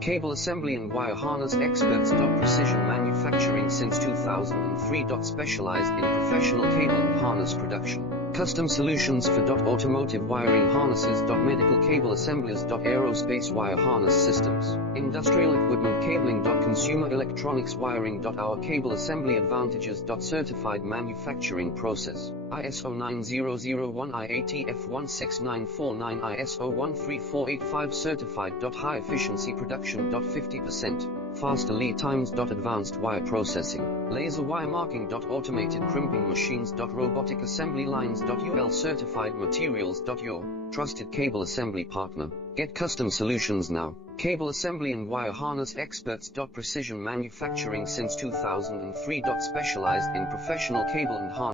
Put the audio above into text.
Cable assembly and wire harness experts. Precision manufacturing since 2003. Specialized in professional cable and harness production. Custom solutions for automotive wiring harnesses. Medical cable assemblies. Aerospace wire harness systems. Industrial equipment cabling. Consumer electronics wiring. Our cable assembly advantages. Certified manufacturing process. ISO 9001 IATF 16949 ISO 13485 certified. High efficiency production. 50% faster lead times. Advanced wire processing, laser wire marking. Automated crimping machines. Robotic assembly lines. UL certified materials. Your trusted cable assembly partner. Get custom solutions now. Cable assembly and wire harness experts. Precision manufacturing since 2003. Specialized in professional cable and harness